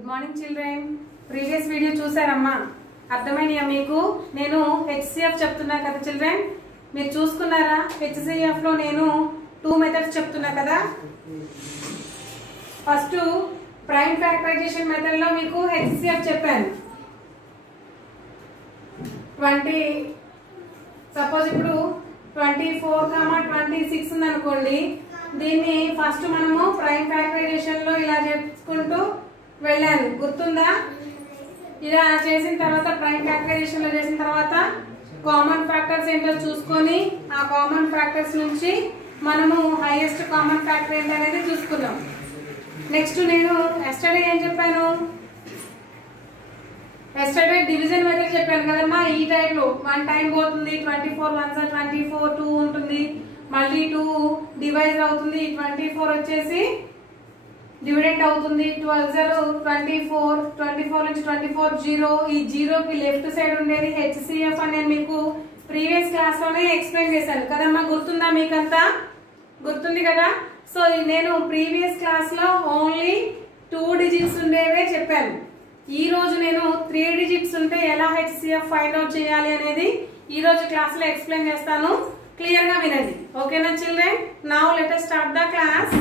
Good morning children. Previous video చూసారమ్మా, అర్థమైనయా మీకు? నేను హెచ్సిఎఫ్ చెప్తున్నా కదా చిల్డ్రన్, మీరు చూసుకున్నారా? హెచ్సిఎఫ్ లో నేను 2 మెథడ్స్ చెప్తున్నా కదా. ఫస్ట్ ప్రైమ్ ఫ్యాక్టరైజేషన్ మెథడ్ లో మీకు హెచ్సిఎఫ్ చెప్పాను. 20 సపోజ్ ఇప్పుడు 24,26 ఉంది అనుకోండి. దీన్ని ఫస్ట్ మనము ప్రైమ్ ఫ్యాక్టరైజేషన్ లో ఇలా చేసుకుంటూ వెళ్ళాను, గుర్తుందా? ఇలా చేసిన తర్వాత ప్రైమ్ ఫ్యాక్టరైజేషన్ లో చేసిన తర్వాత కామన్ ఫ్యాక్టర్స్ ఏంటో చూసుకొని ఆ కామన్ ఫ్యాక్టర్స్ నుంచి మనము హైయెస్ట్ కామన్ ఫ్యాక్టర్ ఏంటనేది చూసుకున్నాం. నెక్స్ట్ నేను ఎస్టర్డే ఏం చెప్పాను? ఎస్టర్డే డివిజన్ మెథడ్ చెప్పాను కదమ్మా. ఈ టైప్ లో 1 టైం పోతుంది, 24 1 24, 2 ఉంటుంది, మళ్ళీ 2 డివైజ్ అవుతుంది, 24 వచ్చేసి డివిడెంట్ అవుతుంది, 12 24, 24 నుంచి 24 0. ఈ 0 కి లెఫ్ట్ సైడ్ ఉండేది హెచ్సిఎఫ్ అని నేను మీకు ప్రీవియస్ క్లాస్ లోనే ఎక్స్ప్లెయిన్ చేశాను కదమ్మా. గుర్తుందా? మీకంతా గుర్తుంది కదా. సో నేను ప్రీవియస్ క్లాస్ లో ఓన్లీ 2 డిజిట్స్ ఉండేవే చెప్పాను. ఈ రోజు నేను 3 డిజిట్స్ ఉంటే ఎలా హెచ్సిఎఫ్ ఫైండ్ అవుట్ చేయాలి అనేది ఈ రోజు క్లాస్ లో ఎక్స్ప్లెయిన్ చేస్తాను. క్లియర్ గా వినండి, ఓకేనా children? Now let us start the class.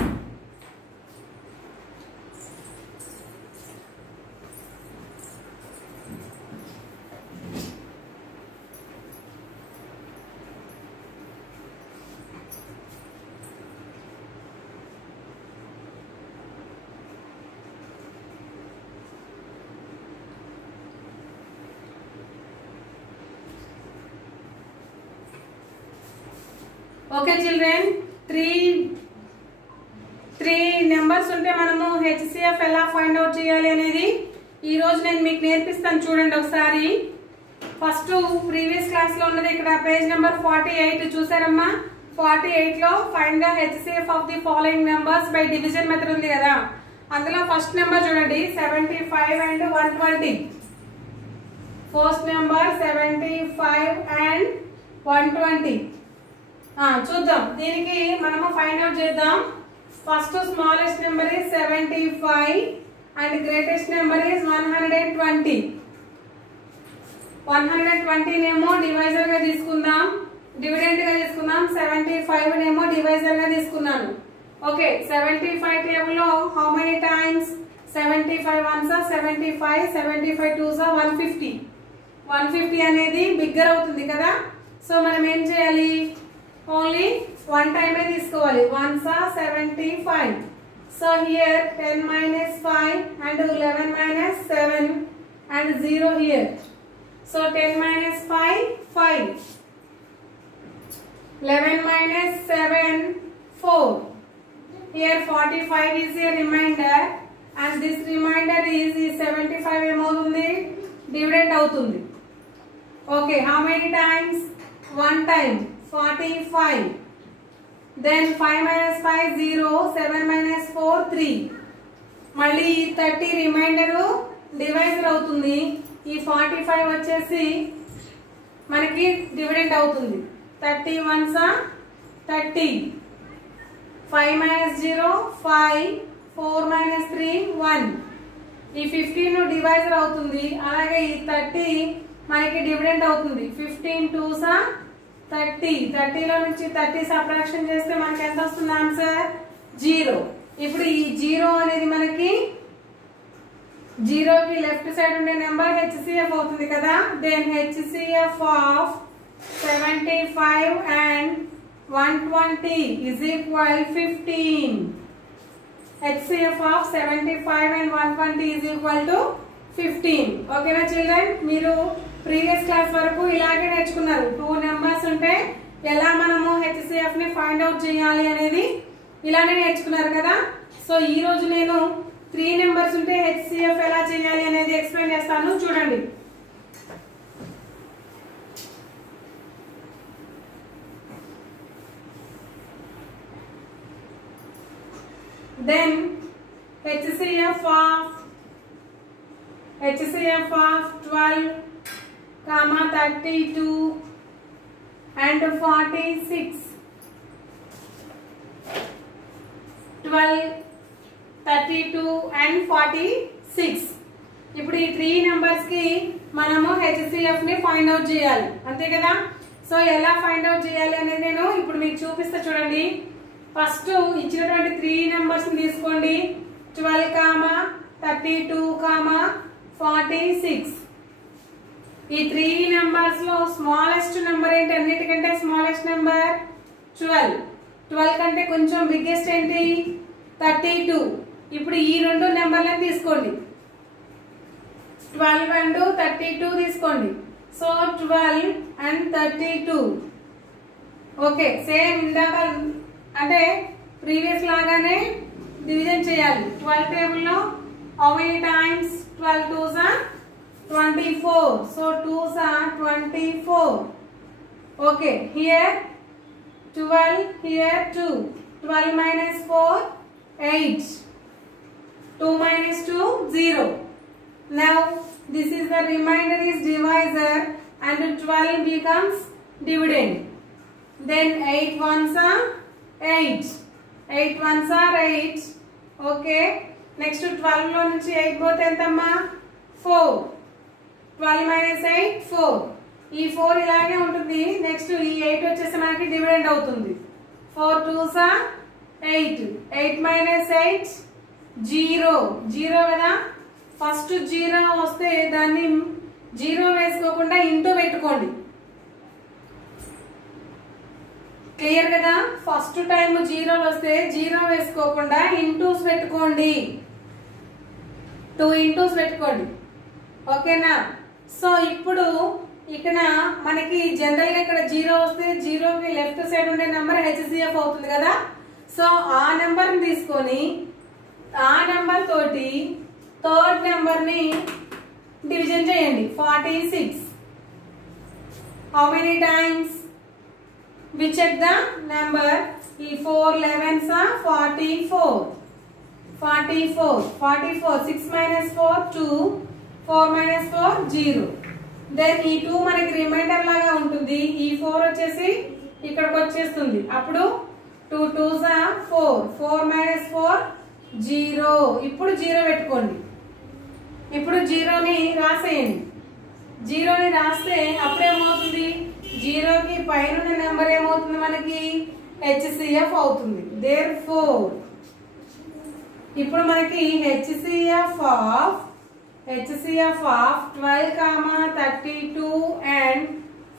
Okay children, 3 numbers ఉంటే మనము హెచ్సిఎఫ్ ఎలా ఫైండ్ అవుట్ చేయాలి అనేది ఈ రోజు నేను మీకు నేర్పిస్తాను. చూడండి ఒకసారి. ఫస్ట్ ప్రీవియస్ క్లాస్ లో ఉన్నది ఇక్కడ పేజ్ నెంబర్ 48 చూసారమ్మా. 48 లో find the HCF of the following numbers by division method ఉంది కదా. అందులో ఫస్ట్ నెంబర్ చూడండి 75 and 120. First number 75 and 120. చూద్దాం, దీనికి మనము ఫైండ్ అవుట్ చేద్దాం. First smallest number is 75 and greatest number is 120. 120 నేమో డివైజర్ గా తీసుకుందాం, డివిడెంట్ గా తీసుకుందాం. 75 నేమో డివైజర్ గా తీసుకున్నాను. ఓకే, 75 టేబుల్ లో how many times? 75 once 75, 75 twos 150. 150 అనేది బిగ్గర్ అవుతుంది కదా. సో మనం ఏం చేయాలి? ఓన్లీ 1 టైమే తీసుకోవాలి. 1s 75. So here 10 minus 5 and 11 minus 7 and 0 here. So 10 minus 5 5, 11 minus 7 4. Here 45 is a remainder and this remainder is 75 ఏమవుతుంది? డివిడెంట్ అవుతుంది. Okay, how many times? 1 time 45. Then 5 minus 5 0, 7 minus 4 3. మళ్ళీ 30 రిమైండర్ డివైజర్ అవుతుంది. ఈ 45 వచ్చేసి మనకి dividend అవుతుంది. 30 ones 30. 5 minus 0 5, 4 minus 3 1. ఈ 15 divisor అవుతుంది. అలాగే ఈ 30 మనకి డివిడెంట్ అవుతుంది. 15 2s 30. 30 లో నుంచి 30 సబ్ట్రాక్షన్ చేస్తే మనకి ఎంత వస్తుంది? ఆన్సర్ 0. ఇప్పుడు ఈ 0 అనేది మనకి 0 కి లెఫ్ట్ సైడ్ ఉండే నెంబర్ హెచ్సిఎఫ్ అవుతుంది కదా. Then HCF of 75 and 120 is equal 15. HCF of 75 and 120 is equal to 15. ఓకేనా చిల్డ్రన్? మీరు ప్రీవియస్ క్లాస్ వరకు ఇలాగే నేర్చుకున్నారు. 2 నెంబర్స్ ఉంటే ఎలా మనము హెచ్సిఎఫ్ ని ఫైండ్ అవుట్ చేయాలి అనేది ఇలానే నేర్చుకున్నారు కదా. సో ఈ రోజు నేను 3 నెంబర్స్ ఉంటే హెచ్సిఎఫ్ ఎలా చేయాలి అనేది ఎక్స్ప్లెయిన్ చేస్తాను. చూడండి. Then HCF of 12, 32 and 46. 12, 32 and 46. Three numbers కి మనము హెచ్సిఎఫ్ ని ఫైండ్ అవుట్ చేయాలి, అంతే కదా. సో ఎలా ఫైండ్ అవుట్ చేయాలి అనేది నేను ఇప్పుడు మీకు చూపిస్తా చూడండి. ఫస్ట్ ఇచ్చినటువంటి త్రీ నెంబర్స్ తీసుకోండి. 12, 32, 46. ఈ త్రీ నెంబర్స్ లో స్మాలెస్ట్ నెంబర్ ఏంటి? అన్నిటికంటే స్మాలెస్ట్ నెంబర్ 12. 12 కంటే కొంచెం బిగ్గెస్ట్ ఏంటి? 32. ఇప్పుడు ఈ రెండు నెంబర్లను తీసుకోండి, 12 and 32 తీసుకోండి. So 12 and 32. ఓకే, సేమ్ ఇందాక అంటే ప్రీవియస్ లాగానే డివిజన్ చేయాలి. 12 టేబుల్ లో how many times? 12 2s are 24. So 2s are 24. Okay, here 12, here 2. 12 minus 4 8. 2 minus 2 0. Now this is the remainder is divisor and 12 becomes dividend. Then 8 ones are 8. 8 ones are 8. Okay. Next 12 లో నుంచి 8 పోతే ఎంతమ్మా? 4. 12 minus 8 4. ఈ 4 ఇలాగే ఉంటుంది. Next ఈ 8 వచ్చేసి మనకి డివిడెండ్ అవుతుంది. 4 2s are 8. 8 minus 8 0. 0 కదా. ఫస్ట్ 0 వస్తే దాన్ని 0 వేసుకోకుండా ఇంటూ పెట్టుకోండి. క్లియర్ కదా. ఫస్ట్ టైం 0 వస్తే 0 వేసుకోకుండా ఇంటూస్ పెట్టుకోండి, 2 ఇంటూస్ పెట్టుకోండి. ఓకేనా. సో ఇప్పుడు ఇక్కడ మనకి జనరల్ గా ఇక్కడ 0 వస్తే 0 కి లెఫ్ట్ సైడ్ ఉండే నెంబర్ హెచ్సిఎఫ్ అవుతుంది కదా. సో ఆ నెంబర్ ని తీసుకొని ఆ నెంబర్ తోటి థర్డ్ నెంబర్ ని డివిజన్ చేయండి. 46. How many times? We check the number. 4 11s are 44. 44. 44. 6 minus 4 2. 4 minus 4 0. Then ఈ 2 మనకి రిమైండర్ లాగా ఉంటుంది. ఈ 4 వచ్చేసి ఇక్కడికి వచ్చేస్తుంది. అప్పుడు 2 2s are 4. 4 minus 4 0. ఇప్పుడు 0 పెట్టుకోండి. ఇప్పుడు 0 ని రాసేయండి. 0 ని రాస్తే అప్పుడేమవుతుంది? 0 కి పైన ఉన్న నెంబర్ ఏమవుతుంది మనకి? హెచ్సిఎఫ్ అవుతుంది. Therefore ఇప్పుడు మనకి హెచ్సిఎఫ్ ఆఫ్ 12, 32 and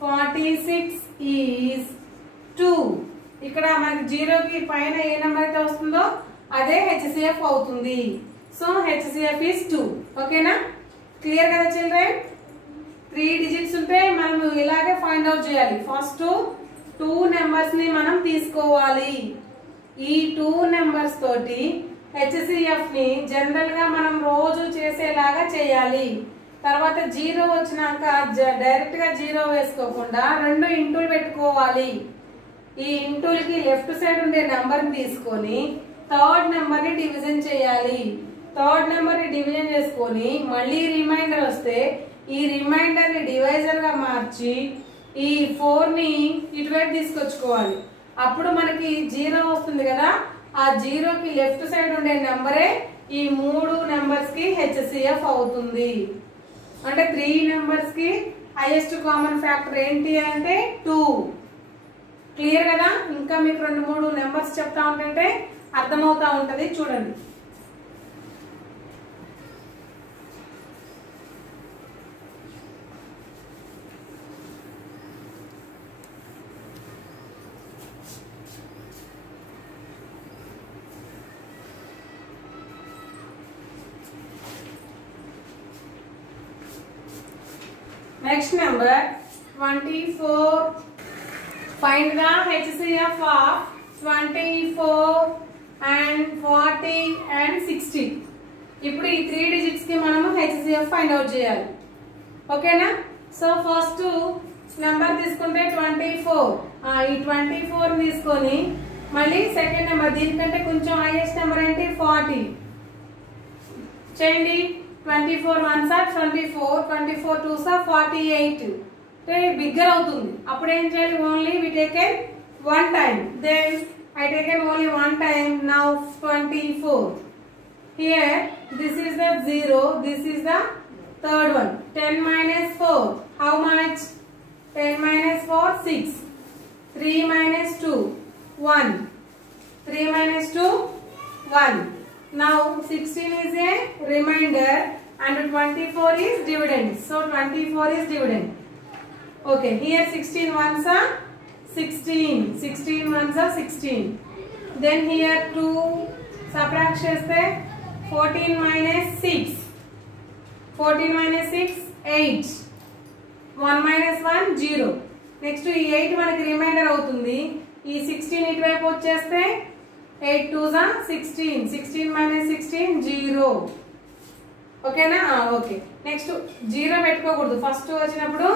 46 is 2. ఇక్కడ మనకి 0 కి పైన ఏ నెంబర్ అయితే వస్తుందో అదే హెచ్సిఎఫ్ అవుతుంది. So HCF is 2. ఓకేనా. క్లియర్ కదా చిల్డ్రన్? 3 డిజిట్స్ ఉంటే మనం ఇలాగే ఫైండ్ అవుట్ చేయాలి. ఫస్ట్ 2 నెంబర్స్ ని మనం తీసుకోవాలి. ఈ 2 నెంబర్స్ తోటి హెచ్సిఎఫ్ ని జనరల్ గా మనం రోజు చేసేలాగా చేయాలి. తర్వాత 0 వచ్చినాక డైరెక్ట్ గా 0 వేసుకోకుండా 2 ఇంటూలు పెట్టుకోవాలి. ఈ ఇంటూలకి లెఫ్ట్ సైడ్ ఉండే నెంబర్ ని తీసుకొని థర్డ్ నెంబర్ ని డివిజన్ చేయాలి. థర్డ్ నెంబర్ ని డివిజన్ చేసుకొని మళ్ళీ రిమైండర్ వస్తే ఈ రిమైండర్ ని డివైజర్ గా మార్చి ఈ 4 ని ఇటువైపు తీసుకొచ్చుకోవాలి. అప్పుడు మనకి 0 వస్తుంది కదా. ఆ 0 కి లెఫ్ట్ సైడ్ ఉండే నెంబరే ఈ 3 నెంబర్స్ కి హెచ్సిఎఫ్ అవుతుంది. అంటే 3 నెంబర్స్ కి హైయెస్ట్ కామన్ ఫ్యాక్టర్ ఏంటి అంటే 2. క్లియర్ కదా. ఇంకా మీకు 2-3 నెంబర్స్ చెప్తా ఉంటే అర్థమవుతా ఉంటది. చూడండి. Next number 24. Find the HCF of 24 and 40 and 60. ఇప్పుడు ఈ 3 డిజిట్స్ కి మనము HCF ఫైండ్ అవుట్ చేయాలి. ఓకేనా. సో ఫస్ట్ నెంబర్ తీసుకుంటే 24. ఈ 24 తీసుకొని మళ్ళీ సెకండ్ నెంబర్ దీనికంటే కొంచెం హైయెస్ట్ నెంబర్ ఏంటి? 40 చేయండి. 24 1s are 24. 24 2s are 48. అంటే బిగ్గర్ అవుతుంది. అప్పుడు ఏం చేయాలి? Only we taken 1 time. Then I taken only 1 time. Now 24. Here this is the 0. This is the third one. 10 minus 4. How much? 10 minus 4, 6. 3 minus 2, 1. 3 minus 2, 1. Now 16 is a remainder and 24 is dividend. So 24 is dividend. Okay, here 16 ones are 16. 16 ones are 16. Then here 2 subtract cheste 14 minus 6. 14 minus 6, 8. 1 minus 1, 0. Next ఈ 8 మనకి reminder అవుతుంది. ఈ 16 ఇటువైపు వచ్చేస్తే 8 2s are 16. 16 minus 16, 0. ఓకేనా? Okay. Next 0 పెట్టుకోకూడదు. First వచ్చినప్పుడు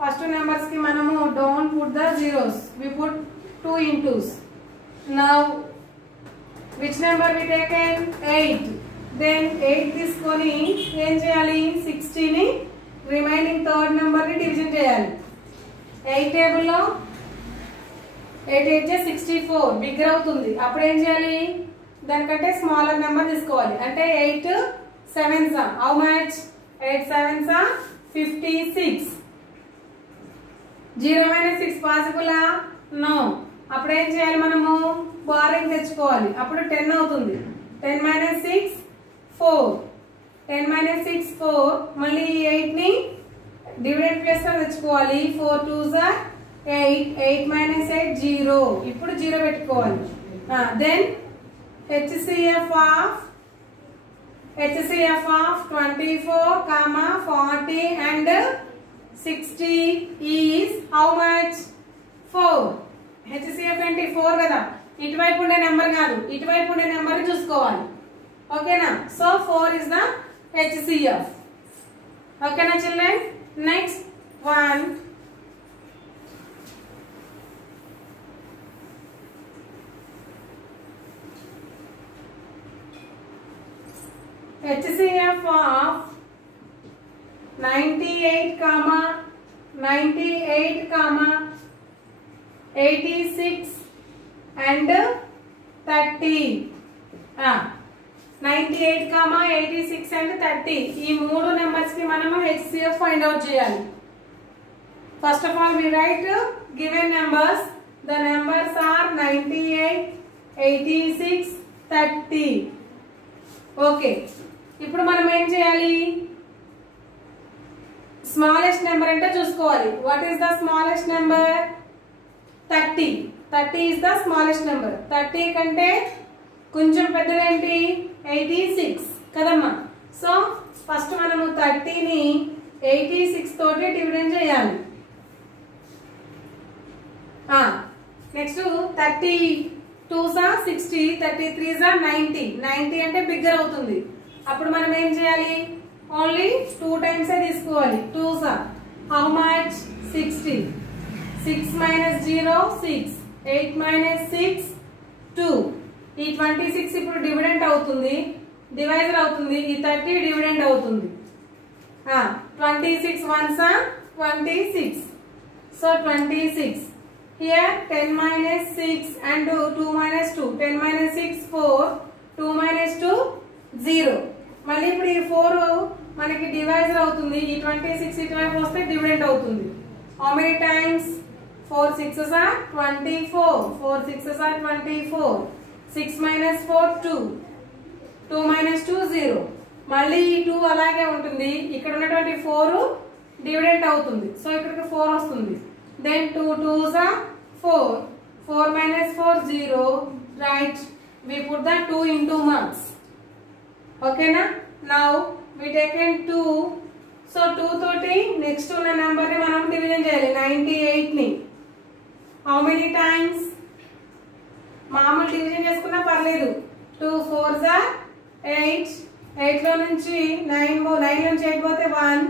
first numbers కి మనము don't put the zeros. We put 2 intos. Now which number we taken? 8. Then 8 తీసుకొని ఏం చేయాలి? 60 ని రిమైనింగ్ థర్డ్ నెంబర్ ని డివిజన్ చేయాలి. 8 టేబుల్ లో 8 8 64 బిగ్గర్ అవుతుంది. అప్పుడు ఏం చేయాలి? దానికంటే స్మాలర్ నెంబర్ తీసుకోవాలి. అంటే 8 7s are how much? 8 7s are 56. 0 minus 6 possible? No. అప్పుడు ఏం చేయాలి? మనము బారింగ్ తెచ్చుకోవాలి. అప్పుడు 10 అవుతుంది. 10 minus 6 4. 10 minus 6 4. మళ్ళీ 8 ని డివిడెండ్ ప్లేస్ లో తెచ్చుకోవాలి. 4 2s are 8. 8 minus 8 0. ఇప్పుడు 0 పెట్టుకోవాలి. Then HCF of 24, 40 and 60 is how much? 4. HCF అంటే 4 కదా. ఇటువైపు ఉండే నెంబర్ కాదు, ఇటువైపు ఉండే నెంబర్ చూసుకోవాలి. ఓకేనా? So 4 is the HCF. ఓకేనా children? Next one HCF of 98, 86 and 30. 98, 86 and 30. ఈ మూడు నెంబర్స్ కి మనము HCF ఫైండ్ అవుట్ చేయాలి. First of all we write given numbers. The numbers are 98, 86, 30. Okay. ఇప్పుడు మనం ఏం చేయాలి? స్మాలెస్ట్ నెంబర్ అంటే చూసుకోవాలి. What is the smallest number? 30. 30 is the smallest number. 30 కంటే కొంచెం పెద్దదేంటి? 86 కదమ్మా. సో ఫస్ట్ మనము 30 ని 86 తోటి డివిడెండ్ చేయాలి. Next 32s are 60, 33s are 90. 90 అంటే బిగ్గర్ అవుతుంది. అప్పుడు మనం ఏం చేయాలి? ఓన్లీ 2 టైమ్స్ తీసుకోవాలి. 2s are how much? 60. 6 minus 0 6. 8 minus 6 2. ఈ 26 ఇప్పుడు డివిడెండ్ అవుతుంది, డివైజర్ అవుతుంది. ఈ 30 డివిడెండ్ అవుతుంది. 26 ones are 26. So 26. Here 10 minus 6 and 2 minus 2. 10 minus 6 4. 2 minus 2 0. మళ్ళీ ఇప్పుడు ఈ 4 మనకి డివైజర్ అవుతుంది. ఈ 26 ఇటువైపు వస్తే డివిడెండ్ అవుతుంది. How many times? 4 6s are 24. 4 6s are 24. 6 minus 4 2. 2 minus 2 0. మళ్ళీ ఈ 2 అలాగే ఉంటుంది. ఇక్కడ ఉన్నటువంటి 4 డివిడెండ్ అవుతుంది. సో ఇక్కడికి 4 వస్తుంది. Then 2 2s are 4. 4 minus 4 0. Right. We put the 2 into marks. ఓకేనా? Now we taken 2. సో 2 తోటి నెక్స్ట్ ఉన్న నెంబర్ ని మనం డివిజన్ చేయాలి. 98 ని how many times? మామూలు డివిజన్ చేసుకున్నా పర్లేదు. 2 4s are 8. 8 లో నుంచి 9 నుంచి 8 పోతే 1.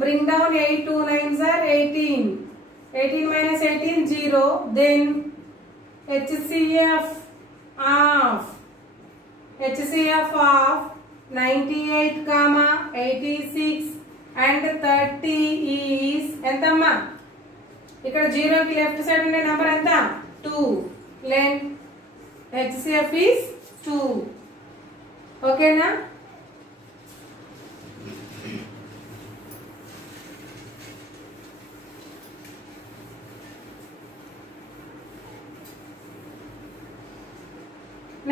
Bring down 8. 2 9s are 18. 18 minus 18 0. Then HCF of 98, 86 and 30 is ఎంతమ్మా? ఇక్కడ 0 కి లెఫ్ట్ సైడ్ ఉండే నెంబర్ ఎంత? 2. Length HCF is 2. ఓకేనా?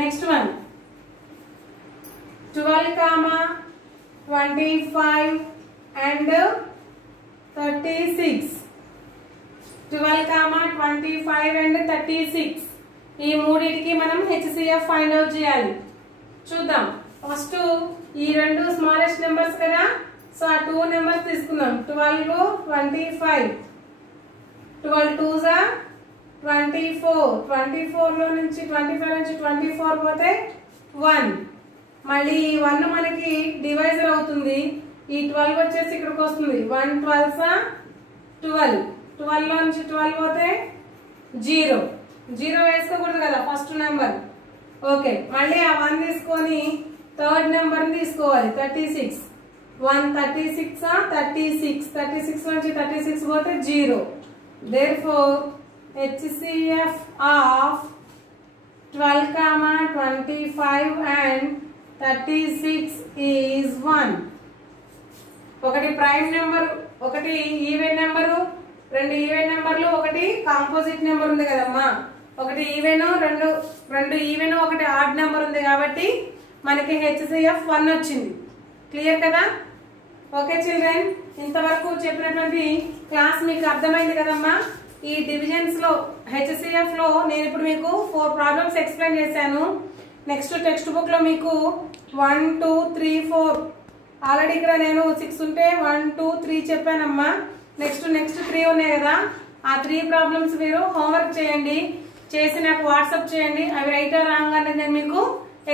Next one 12, 25 and 36. 12, 25 and 36 ఈ మూడిటికి మనం HCF ఫైండ్ అవుట్ చేయాలి. చూద్దాం. ఫస్ట్ ఈ రెండు స్మాలెస్ట్ నెంబర్స్ కదా, సో ఆ 2 నెంబర్స్ తీసుకుందాం. 12, 25. 12 2s are 24. 24 లో నుంచి 25 నుంచి 24 పోతే 1. మళ్ళీ ఈ 1 మనకి డివైజర్ అవుతుంది. ఈ 12 వచ్చేసి ఇక్కడికి వస్తుంది. 1 12s are 12. 12 లో నుంచి 12 పోతే 0. 0 వేసుకోకూడదు కదా ఫస్ట్ నెంబర్. ఓకే, మళ్ళీ ఆ 1 తీసుకొని థర్డ్ నెంబర్ తీసుకోవాలి. 36. 1 36 are 36. 36 నుంచి 36 పోతే 0. Therefore HCF of 12, 25 and 36 is 1. ఒకటి ప్రైమ్ నెంబర్, ఒకటి ఈవెన్ నెంబరు, రెండు ఈవెన్ నెంబర్లు, ఒకటి కాంపోజిట్ నెంబర్ ఉంది కదమ్మా. ఒకటి ఈవెన్, రెండు ఈవెన్, ఒకటి ఆడ్ నెంబర్ ఉంది కాబట్టి మనకి HCF 1 వచ్చింది. క్లియర్ కదా? ఓకే చిల్డ్రన్, ఇంతవరకు చెప్పినటువంటి క్లాస్ మీకు అర్థమైంది కదమ్మా. ఈ డివిజన్స్ లో HCF లో నేను ఇప్పుడు మీకు 4 ప్రాబ్లమ్స్ ఎక్స్ప్లెయిన్ చేశాను. నెక్స్ట్ టెక్స్ట్ బుక్ లో మీకు 1 2 3 4 ఆల్రెడీ ఇక్కడ నేను 6 ఉంటే 1 2 3 చెప్పానమ్మా. నెక్స్ట్ 3 ఉన్నాయి కదా, ఆ 3 ప్రాబ్లమ్స్ మీరు హోంవర్క్ చేయండి, చేసి నాకు వాట్సాప్ చేయండి. అవి రైట్ ఆర్ రాంగ్ అనేది నేను మీకు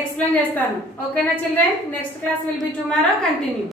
ఎక్స్ప్లెయిన్ చేస్తాను. ఓకేనా children? Next class will be tomorrow. Continue.